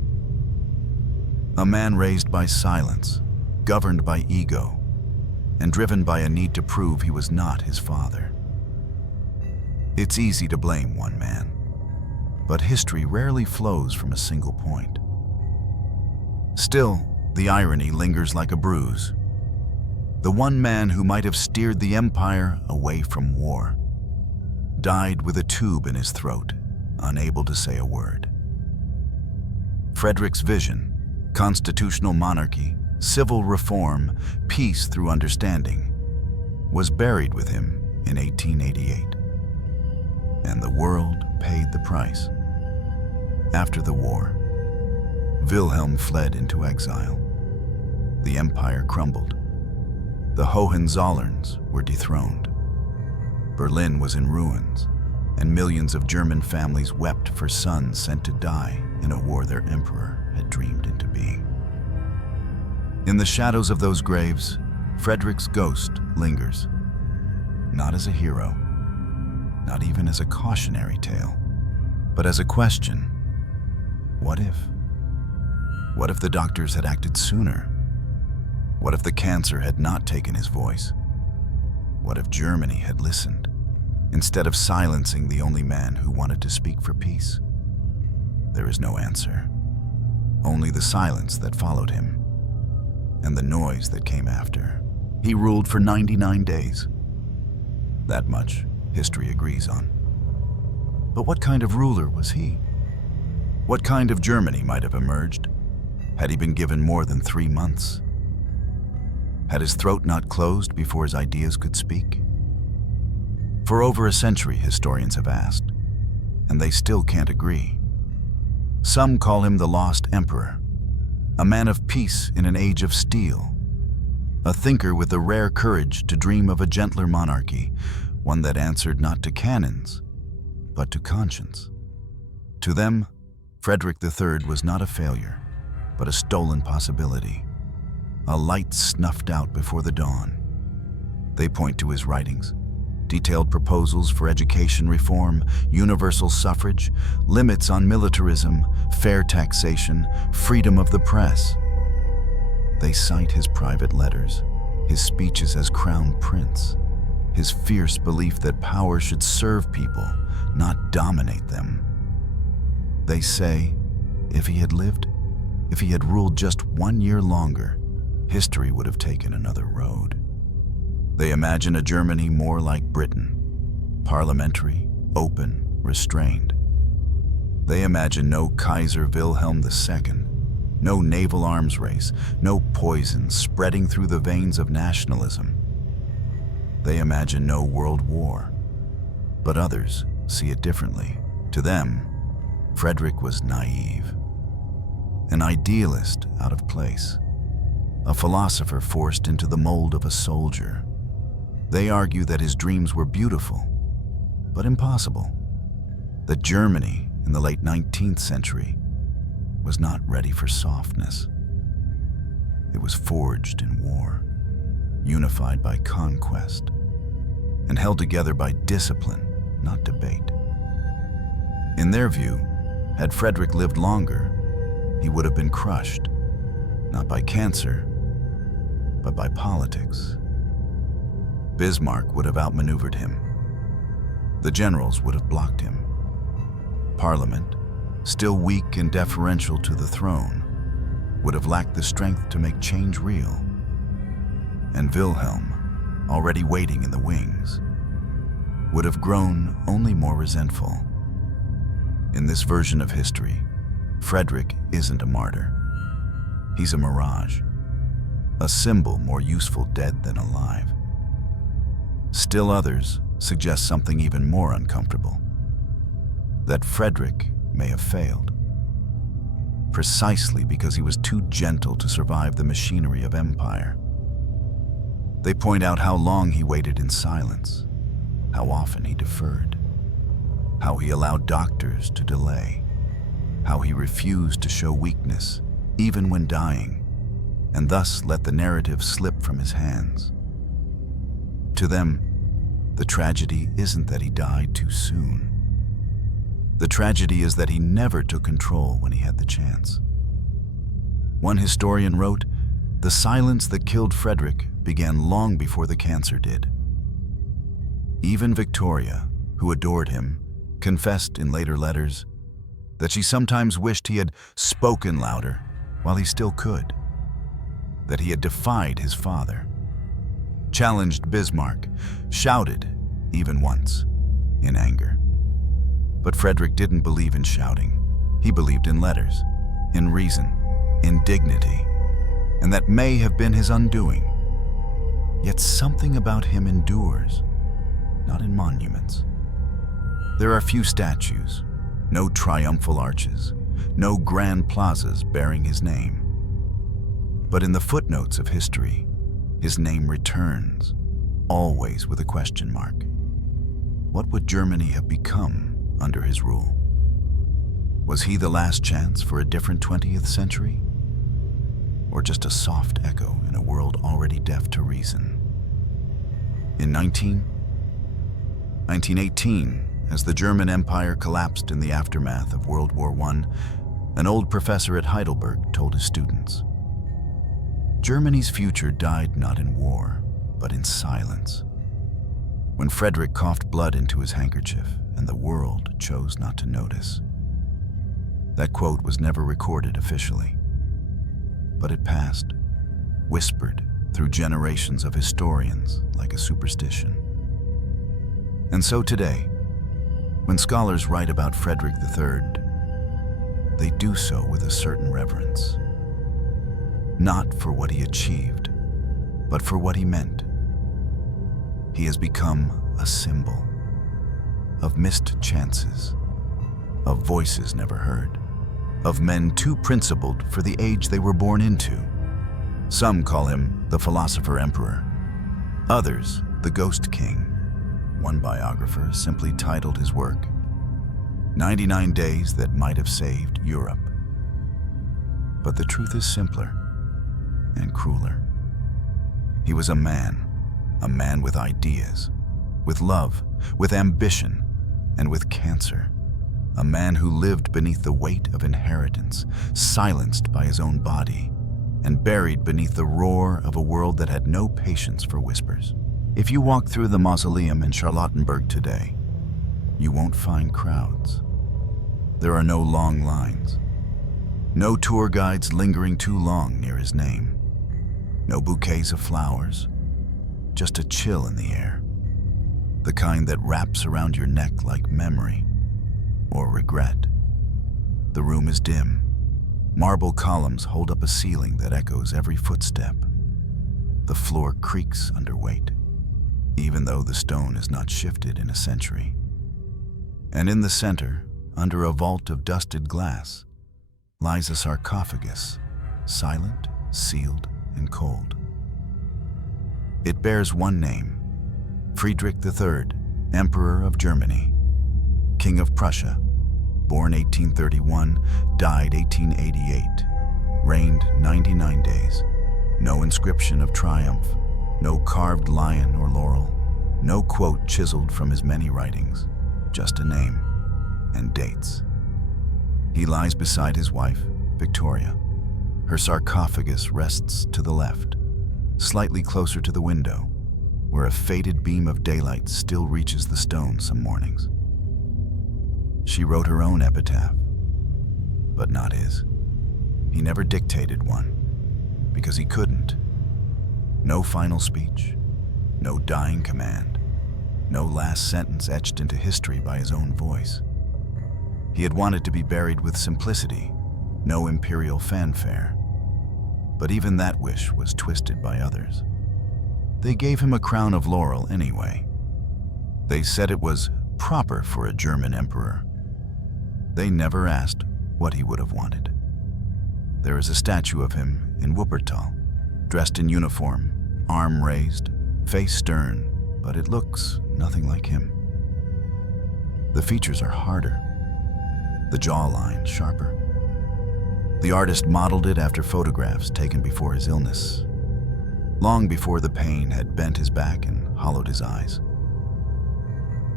A man raised by silence, governed by ego, and driven by a need to prove he was not his father. It's easy to blame one man, but history rarely flows from a single point. Still, the irony lingers like a bruise. The one man who might have steered the empire away from war died with a tube in his throat, unable to say a word. Frederick's vision, constitutional monarchy, civil reform, peace through understanding, was buried with him in 1888. And the world paid the price. After the war, Wilhelm fled into exile. The empire crumbled. The Hohenzollerns were dethroned. Berlin was in ruins, and millions of German families wept for sons sent to die in a war their emperor had dreamed into being. In the shadows of those graves, Frederick's ghost lingers, not as a hero, not even as a cautionary tale, but as a question. What if? What if the doctors had acted sooner? What if the cancer had not taken his voice? What if Germany had listened, instead of silencing the only man who wanted to speak for peace? There is no answer, only the silence that followed him, and the noise that came after. He ruled for 99 days. That much history agrees on. But what kind of ruler was he? What kind of Germany might have emerged had he been given more than 3 months? Had his throat not closed before his ideas could speak? For over a century, historians have asked, and they still can't agree. Some call him the lost emperor, a man of peace in an age of steel, a thinker with the rare courage to dream of a gentler monarchy, one that answered not to cannons, but to conscience. To them, Frederick III was not a failure, but a stolen possibility, a light snuffed out before the dawn. They point to his writings, detailed proposals for education reform, universal suffrage, limits on militarism, fair taxation, freedom of the press. They cite his private letters, his speeches as crown prince, his fierce belief that power should serve people, not dominate them. They say, if he had lived, if he had ruled just 1 year longer, history would have taken another road. They imagine a Germany more like Britain, parliamentary, open, restrained. They imagine no Kaiser Wilhelm II, no naval arms race, no poison spreading through the veins of nationalism. They imagine no world war, but others see it differently. To them, Frederick was naive, an idealist out of place, a philosopher forced into the mold of a soldier. They argue that his dreams were beautiful, but impossible, that Germany in the late 19th century was not ready for softness. It was forged in war, unified by conquest, and held together by discipline, not debate. In their view, had Frederick lived longer, he would have been crushed, not by cancer, but by politics. Bismarck would have outmaneuvered him. The generals would have blocked him. Parliament, still weak and deferential to the throne, would have lacked the strength to make change real. And Wilhelm, already waiting in the wings, would have grown only more resentful. In this version of history, Frederick isn't a martyr. He's a mirage, a symbol more useful dead than alive. Still others suggest something even more uncomfortable, that Frederick may have failed, precisely because he was too gentle to survive the machinery of empire. They point out how long he waited in silence, how often he deferred, how he allowed doctors to delay, how he refused to show weakness even when dying, and thus let the narrative slip from his hands. To them, the tragedy isn't that he died too soon. The tragedy is that he never took control when he had the chance. One historian wrote, "The silence that killed Frederick began long before the cancer did." Even Victoria, who adored him, confessed in later letters that she sometimes wished he had spoken louder while he still could, that he had defied his father, challenged Bismarck, shouted, even once, in anger. But Frederick didn't believe in shouting. He believed in letters, in reason, in dignity, and that may have been his undoing. Yet something about him endures, not in monuments. There are few statues, no triumphal arches, no grand plazas bearing his name. But in the footnotes of history, his name returns, always with a question mark. What would Germany have become under his rule? Was he the last chance for a different 20th century? Or just a soft echo in a world already deaf to reason? In 1918, as the German Empire collapsed in the aftermath of World War I, an old professor at Heidelberg told his students, "Germany's future died not in war, but in silence." When Frederick coughed blood into his handkerchief and the world chose not to notice. That quote was never recorded officially, but it passed, whispered through generations of historians like a superstition. And so today, when scholars write about Frederick III, they do so with a certain reverence. Not for what he achieved, but for what he meant. He has become a symbol of missed chances, of voices never heard, of men too principled for the age they were born into. Some call him the philosopher emperor, others the ghost king. One biographer simply titled his work, 99 Days That Might Have Saved Europe. But the truth is simpler and crueler. He was a man with ideas, with love, with ambition, and with cancer. A man who lived beneath the weight of inheritance, silenced by his own body, and buried beneath the roar of a world that had no patience for whispers. If you walk through the mausoleum in Charlottenburg today, you won't find crowds. There are no long lines, no tour guides lingering too long near his name, no bouquets of flowers, just a chill in the air, the kind that wraps around your neck like memory or regret. The room is dim. Marble columns hold up a ceiling that echoes every footstep. The floor creaks under weight, even though the stone is not shifted in a century. And in the center, under a vault of dusted glass, lies a sarcophagus, silent, sealed, and cold. It bears one name, Frederick III, Emperor of Germany, King of Prussia, born 1831, died 1888, reigned 99 days. No inscription of triumph, no carved lion or laurel, no quote chiseled from his many writings, just a name and dates. He lies beside his wife, Victoria. Her sarcophagus rests to the left, slightly closer to the window, where a faded beam of daylight still reaches the stone some mornings. She wrote her own epitaph, but not his. He never dictated one, because he couldn't. No final speech, no dying command, no last sentence etched into history by his own voice. He had wanted to be buried with simplicity, no imperial fanfare. But even that wish was twisted by others. They gave him a crown of laurel anyway. They said it was proper for a German emperor. They never asked what he would have wanted. There is a statue of him in Wuppertal, dressed in uniform, arm raised, face stern, but it looks nothing like him. The features are harder, the jawline sharper. The artist modeled it after photographs taken before his illness, long before the pain had bent his back and hollowed his eyes.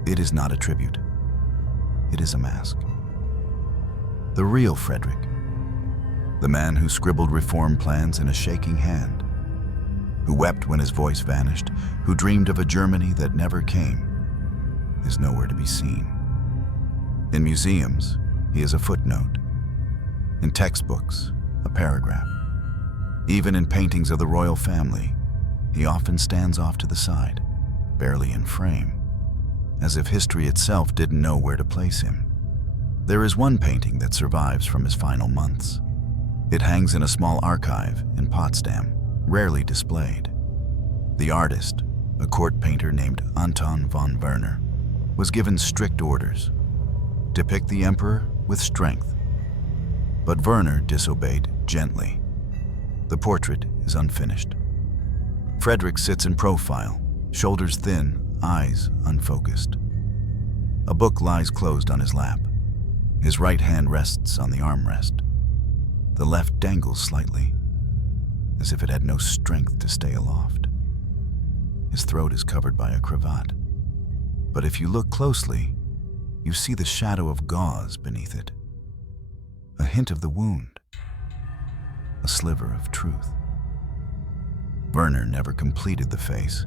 It is not a tribute. It is a mask. The real Frederick, the man who scribbled reform plans in a shaking hand, who wept when his voice vanished, who dreamed of a Germany that never came, is nowhere to be seen. In museums, he is a footnote. In textbooks, a paragraph. Even in paintings of the royal family, he often stands off to the side, barely in frame, as if history itself didn't know where to place him. There is one painting that survives from his final months. It hangs in a small archive in Potsdam, rarely displayed. The artist, a court painter named Anton von Werner, was given strict orders: depict the emperor with strength. But Werner disobeyed gently. The portrait is unfinished. Frederick sits in profile, shoulders thin, eyes unfocused. A book lies closed on his lap. His right hand rests on the armrest. The left dangles slightly, as if it had no strength to stay aloft. His throat is covered by a cravat. But if you look closely, you see the shadow of gauze beneath it. A hint of the wound. A sliver of truth. Werner never completed the face.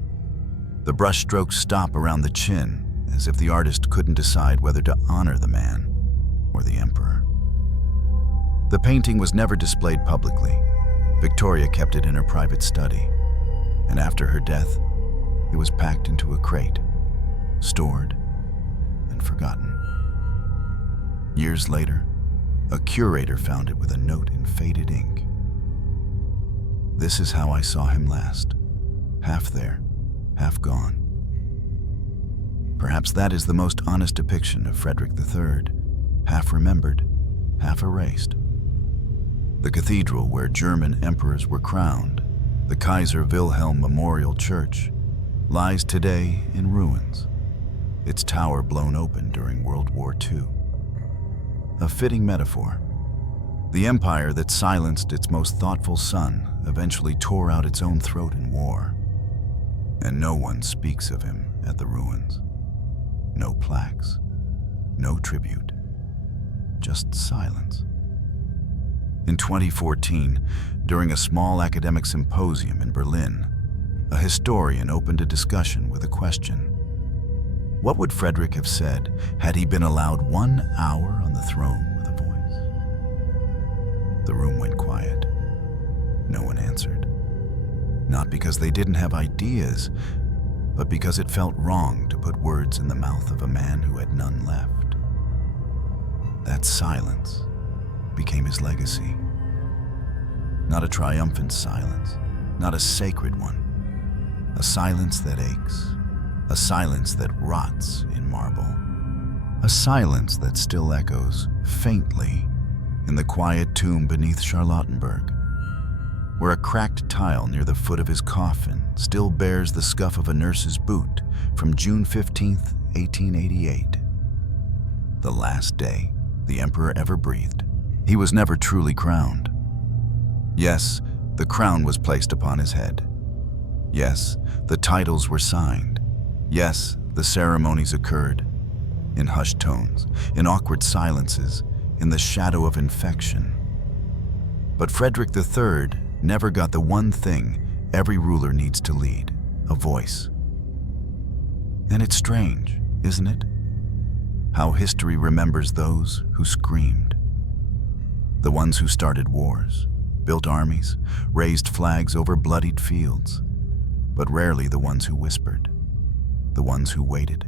The brushstrokes stop around the chin, as if the artist couldn't decide whether to honor the man or the emperor. The painting was never displayed publicly. Victoria kept it in her private study, and after her death, it was packed into a crate, stored and forgotten. Years later, a curator found it with a note in faded ink. This is how I saw him last, half there, half gone. Perhaps that is the most honest depiction of Frederick III, half remembered, half erased. The cathedral where German emperors were crowned, the Kaiser Wilhelm Memorial Church, lies today in ruins, its tower blown open during World War II. A fitting metaphor. The empire that silenced its most thoughtful son eventually tore out its own throat in war. And no one speaks of him at the ruins. No plaques, no tribute, just silence. In 2014, during a small academic symposium in Berlin, a historian opened a discussion with a question. What would Frederick have said had he been allowed 1 hour on the throne with a voice? The room went quiet. No one answered. Not because they didn't have ideas, but because it felt wrong to put words in the mouth of a man who had none left. That silence became his legacy. Not a triumphant silence, not a sacred one. A silence that aches, a silence that rots in marble, a silence that still echoes faintly in the quiet tomb beneath Charlottenburg, where a cracked tile near the foot of his coffin still bears the scuff of a nurse's boot from June 15, 1888. The last day the emperor ever breathed. He was never truly crowned. Yes, The crown was placed upon his head. Yes, the titles were signed. Yes, the ceremonies occurred. In hushed tones, in awkward silences, in the shadow of infection. But Frederick III never got the one thing every ruler needs to lead: a voice. And it's strange, isn't it? How history remembers those who screamed. The ones who started wars, built armies, raised flags over bloodied fields, but rarely the ones who whispered, the ones who waited,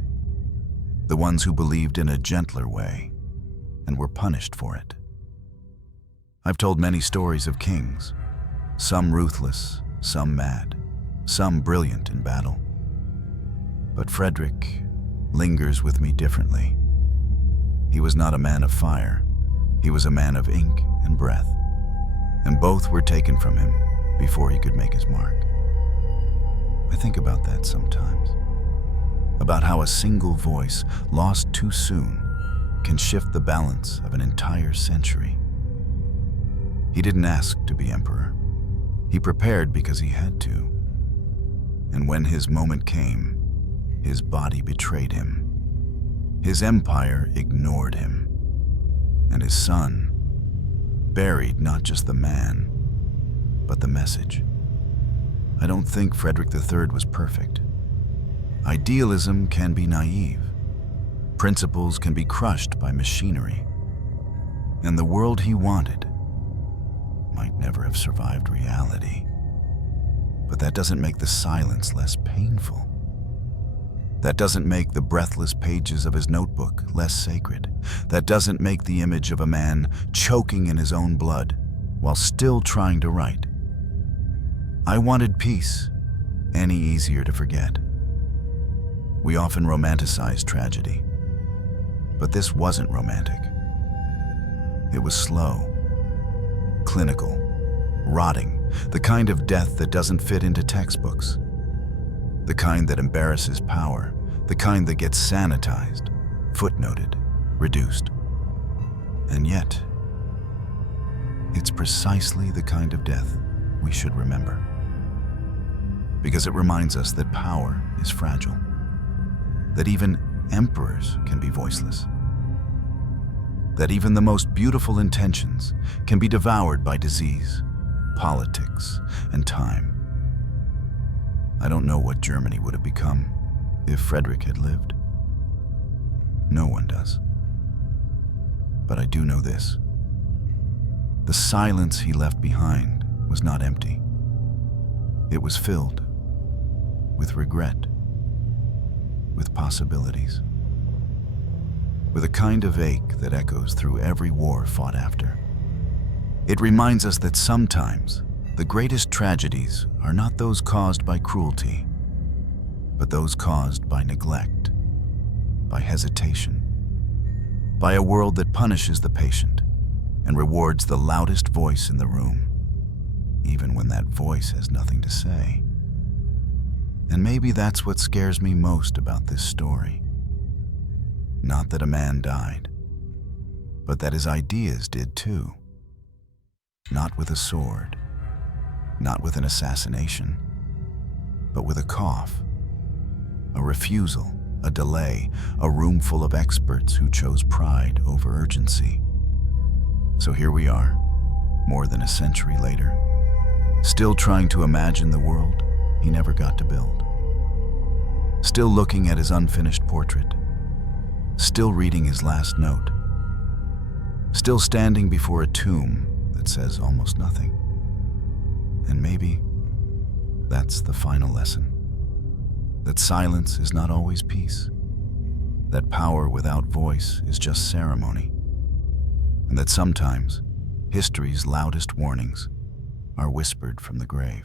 the ones who believed in a gentler way and were punished for it. I've told many stories of kings, some ruthless, some mad, some brilliant in battle. But Frederick lingers with me differently. He was not a man of fire. He was a man of ink and breath, and both were taken from him before he could make his mark. I think about that sometimes, about how a single voice lost too soon can shift the balance of an entire century. He didn't ask to be emperor. He prepared because he had to. And when his moment came, his body betrayed him. His empire ignored him. And his son buried not just the man, but the message. I don't think Frederick III was perfect. Idealism can be naive. Principles can be crushed by machinery. And the world he wanted might never have survived reality. But that doesn't make the silence less painful. That doesn't make the breathless pages of his notebook less sacred. That doesn't make the image of a man choking in his own blood while still trying to write. I wanted peace, any easier to forget. We often romanticize tragedy, but this wasn't romantic. It was slow, clinical, rotting, the kind of death that doesn't fit into textbooks, the kind that embarrasses power, the kind that gets sanitized, footnoted, reduced. And yet, it's precisely the kind of death we should remember, because it reminds us that power is fragile, that even emperors can be voiceless, that even the most beautiful intentions can be devoured by disease, politics, and time. I don't know what Germany would have become if Frederick had lived. No one does. But I do know this. The silence he left behind was not empty. It was filled with regret, with possibilities, with a kind of ache that echoes through every war fought after. It reminds us that sometimes the greatest tragedies are not those caused by cruelty, but those caused by neglect, by hesitation, by a world that punishes the patient and rewards the loudest voice in the room, even when that voice has nothing to say. And maybe that's what scares me most about this story. Not that a man died, but that his ideas did too. Not with a sword, not with an assassination, but with a cough, a refusal, a delay, a room full of experts who chose pride over urgency. So here we are, more than a century later, still trying to imagine the world he never got to build. Still looking at his unfinished portrait, still reading his last note, still standing before a tomb that says almost nothing. And maybe that's the final lesson. That silence is not always peace. That power without voice is just ceremony. And that sometimes history's loudest warnings are whispered from the grave.